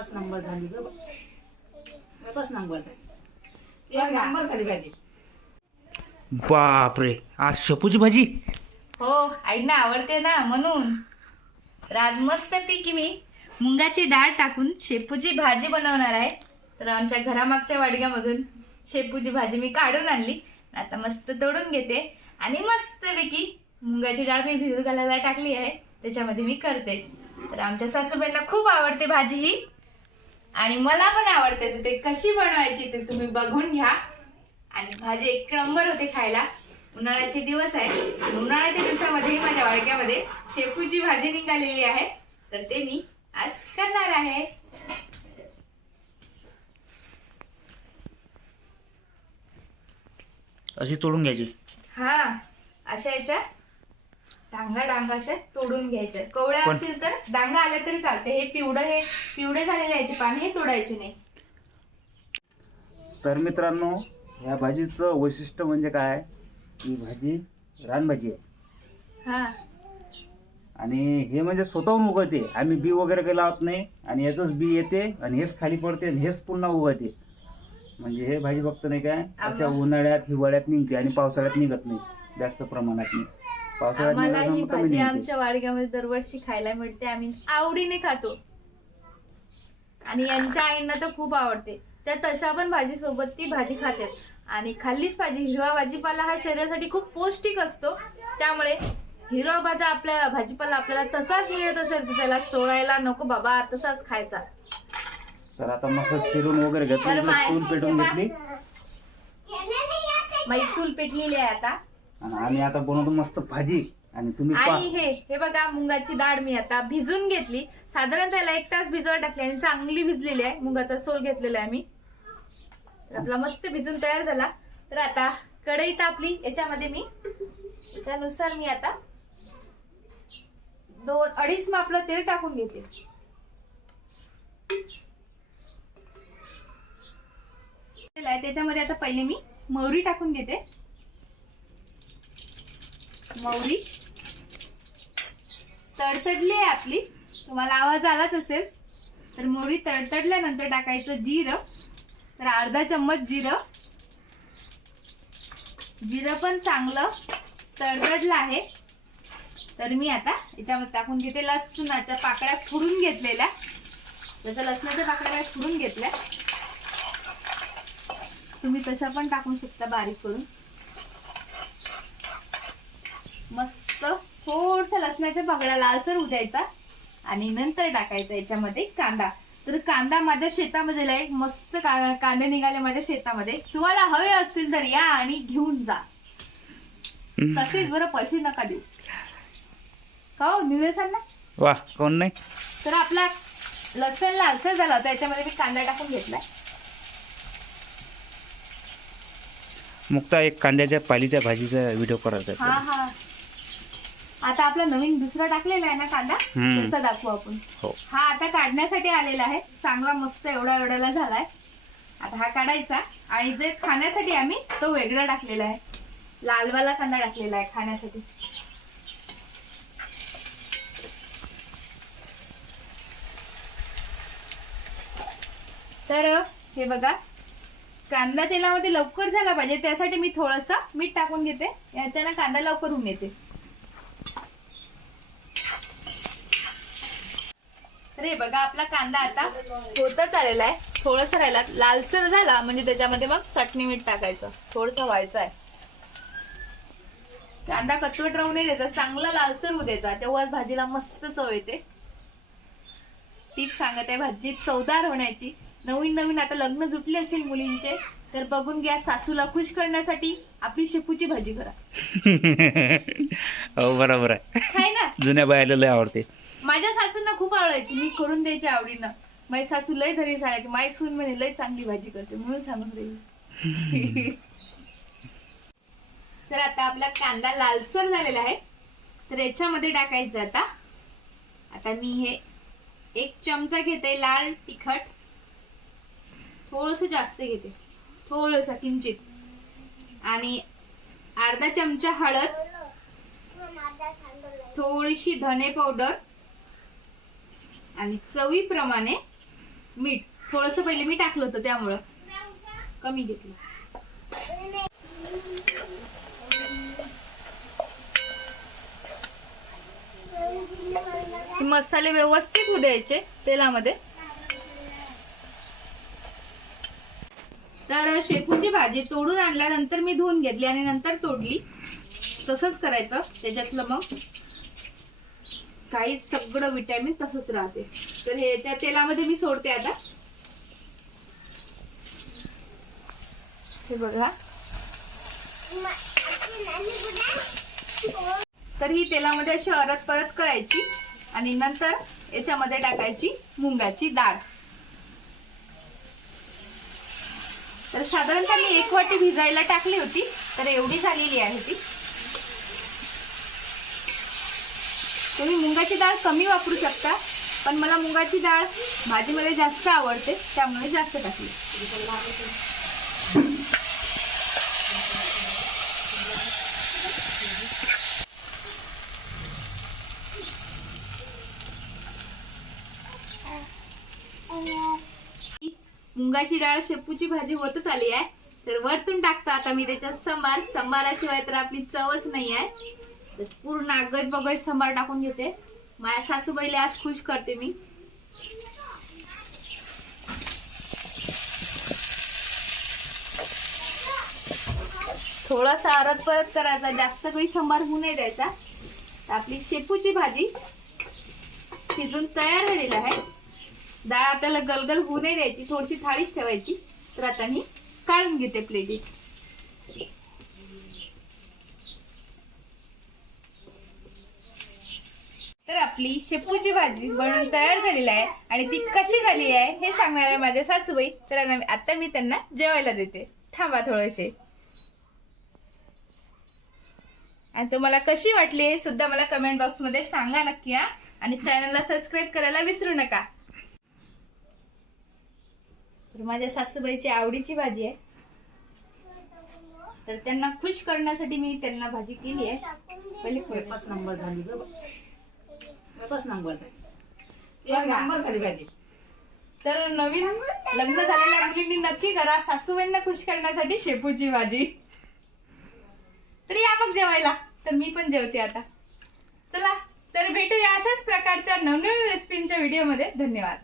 एकच नंबर झाली ग बा. एकच नंबर झाली. एक नंबर झाली भाजी. बापरे आज शेपूची भाजी? हो आईना आवडते ना म्हणून. तर आज मस्त पैकी मी. मुंगाची डाळ टाकून शेपूची भाजी बनवणार आहे. तर आमच्या घरामागच्या वाडग्यामधून शेपूची भाजी मी काढून आणली. आता मस्त तोडून घेते. आणि मस्त पैकी मुंगाची डाळ मी भिजत घालायला टाकली आहे. त्याच्यामध्ये मी करते. तर आमच्या सासूबाईंना खूप आवडते भाजी ही. आणि मला पण आवडते तर ते कशी बनवायची ते तुम्ही बघून घ्या. आणि भाजी एक नंबर होते खायला. उन्हाळ्याचे दिवस आहे उन्हाळ्याच्या दिवसामध्ये माझ्या वाडक्यामध्ये शेपूची भाजी निघालेली आहे. तर ते मी आज करणार आहे. अशी तोडून घ्यायची. हा अशा याच्या डांगा डांगा अशा तोडून घ्यायच्या कवळ्या पण- असतील तर डांगा आल्या तरी चालते. हे पिवळं हे पिवळे झालेले याचे पान हे तोडायचे नाही. तर मित्रांनो ह्या भाजीचं वैशिष्ट्य म्हणजे काय? ही भाजी रानभाजी आहे. हा. आणि हे म्हणजे स्वतःहून उगवते. आम्ही बी वगैरे काही लावत नाही. आणि याचंच बी येते आणि हेच खाली पडते आणि हेच पुन्हा उगवते. म्हणजे हे भाजी फक्त नाही काय अशा आम्हा- उन्हाळ्यात हिवाळ्यात निघते आणि पावसाळ्यात निघत नाही. जास्त प्रमाणात नाही. आम्हाला ही भाजी आमच्या वाडग्यामध्ये दरवर्षी खायला मिळते. आम्ही आवडीने खातो. आणि यांच्या आईंना तर खूप आवडते. त्या तशा पण भाजी सोबत ती भाजी खातात आणि खाल्लीच पाहिजे. हिरवा भाजीपाला हा शरीरासाठी खूप पौष्टिक असतो. त्यामुळे हिरवा भाजा आपल्या भाजीपाला आपल्याला तसाच मिळत असेल त्याला सोडायला नको बाबा. तसाच खायचा. तर आता मस्त चिरून वगैरे घेतलं. माय- चूल पेटून घेतली. माझी चूल पेटलेली आहे आता. आणि आम्ही आता बनवतो मस्त भाजी. आणि तुम्ही पा आणि हे हे बघा मुंगाची डाळ मी आता भिजून घेतली. साधारण त्याला एक तास भिजवत टाकली आणि चांगली भिजलेली आहे. मुंगाचा सोल घेतलेला आहे मी. तर आपला मस्त भिजून तयार झाला. तर आता कढई तापली. याच्यामध्ये मी याच्यानुसार मी आता दोन अडीच मापलं तेल टाकून घेते. तेल आहे त्याच्यामध्ये आता पहिले मी मोहरी टाकून घेते. मौरी. तडतडली आहे आपली. तुम्हाला आवाज आलाच असेल. तर मोहरी तडतडल्यानंतर टाकायचं जिरं. तर अर्धा चम्मच जिरं. जिरं पण चांगलं तडतडलं आहे. तर मी आता याच्यामध्ये टाकून घेते लसणाच्या पाकळ्या फुडून घेतलेल्या. त्याच्या लसणाच्या पाकळ्या फुडून घेतल्या. तुम्ही तशा पण टाकू शकता बारीक करून. मस्त थोडसा लसणाच्या पाकळ्या लालसर उद्यायचा. आणि नंतर टाकायचा याच्यामध्ये कांदा. तर कांदा माझ्या शेतामध्ये लय मस्त कांदे निघाले माझ्या शेतामध्ये. तुम्हाला हवे असतील तर या आणि घेऊन जा. तसेच बरं पैसे नका देऊ. का हो निवेसन वा कोण नाही? तर आपला लसण लालसर झाला होता याच्यामध्ये मी कांदा टाकून घेतलाय. मुक्ता एक कांद्याच्या पालीच्या भाजीचा व्हिडिओ करायचा हा. हा. आता आपला नवीन दुसरा टाकलेला आहे ना कांदा हम्म. त्याचा दाखवू आपण. हो. हा आता काढण्यासाठी आलेला आहे. चांगला मस्त एवढा एवढ्याला झालाय. आता हा काढायचा आणि जे खाण्यासाठी आम्ही तो वेगळा टाकलेला आहे. लालवाला कांदा टाकलेला आहे खाण्यासाठी. तर हे बघा. कांदा तेलामध्ये लवकर झाला पाहिजे त्यासाठी मी थोडस मीठ टाकून घेते. याच्यानं कांदा लवकर होऊन येते. तर हे बघा आपला कांदा आता होतच आलेला आहे. थोडस राहिला. लालसर झाला म्हणजे त्याच्यामध्ये मग चटणी मीठ टाकायचं. थोडस व्हायचं आहे. कांदा कचवट राहू नये द्यायचा चांगला लालसर होऊ द्यायचा. तेव्हाच भाजीला मस्त चव येते. टीप सांगत आहे भाजी चवदार होण्याची. नवीन नवीन आता लग्न जुटले असेल मुलींचे तर बघून घ्या सासूला खुश करण्यासाठी आपली शेपूची भाजी करा. हो बरोबर आहे ना? जुन्या बायाला लय आवडते. माझ्या सासूंना खूप आवडायची. मी करून द्यायची आवडीनं. माझी सासू लय घरी सांगायची माझी सून म्हणे लय चांगली भाजी करते. म्हणून सांगून देईल तर आता आपला कांदा लालसर झालेला आहे. तर याच्यामध्ये टाकायचं आता. आता मी हे एक चमचा घेते लाल तिखट. थोडस जास्त घेते. थोडस किंचित. आणि अर्धा चमचा हळद. थोडीशी धने पावडर. आणि चवीप्रमाणे मीठ. थोडंसं पहिले मी टाकलं होतं त्यामुळं. कमी घेतलं. मसाले व्यवस्थित होऊ द्यायचे तेलामध्ये. तर शेपूची भाजी तोडून आणल्यानंतर मी धुवून घेतली आणि नंतर तोडली. तसंच करायचं. त्याच्यातलं मग काही सगळं विटॅमिन तसंच राहते. तर ह्याच्या तेलामध्ये मी सोडते आता. हे बघा. तर ही तेलामध्ये अशी अरत परत करायची आणि नंतर याच्यामध्ये टाकायची मुंगाची डाळ. तर साधारणतः मी एक वाटी भिजायला टाकली होती तर एवढी झालेली आहे ती. तुम्ही मुंगाची डाळ कमी वापरू शकता पण मला मुंगाची डाळ भाजीमध्ये जास्त आवडते त्यामुळे जास्त टाकली. मुंगाची डाळ शेपूची भाजी होतच आली आहे तर वरतून टाकता आता मी त्याच्यात संबार. संबाराशिवाय तर आपली चवच नाही आहे. पूर्ण आगत बगत संबार टाकून घेते. माझ्या सासूबाईला आज खुश करते मी. थोडासा आरत परत करायचा जास्त काही संबार होऊ नाही द्यायचा. आपली शेपूची भाजी शिजून तयार झालेली आहे. डाळ आपल्याला गलगल होऊ नाही द्यायची थोडीशी थाळीच ठेवायची. तर आता मी काढून घेते प्लेटीत तर आपली शेपूची भाजी बनवून तयार झालेली आहे आणि ती कशी झाली आहे हे सांगणार आहे माझ्या सासूबाई. तर आता- मी त्यांना जेवायला देते. थांबा थोडेसे. आणि तुम्हाला कशी वाटली हे सुद्धा मला कमेंट बॉक्समध्ये सांगा नक्की हा. आणि चॅनलला सबस्क्राईब करायला विसरू नका. तर माझ्या सासूबाईची आवडीची भाजी आहे. तर त्यांना खुश करण्यासाठी मी त्यांना भाजी केली आहे. पहिले नंबर झाली नंबर एक. नंबर झाली भाजी तर नवीन लग्न झालेल्या मुलींनी नक्की करा. सासूबाईंना खुश करण्यासाठी शेपूची भाजी. तर या मग जेवायला. तर मी पण जेवते आता. चला तर भेटूया अशाच प्रकारच्या नवनवीन रेसिपींच्या व्हिडिओमध्ये धन्यवाद.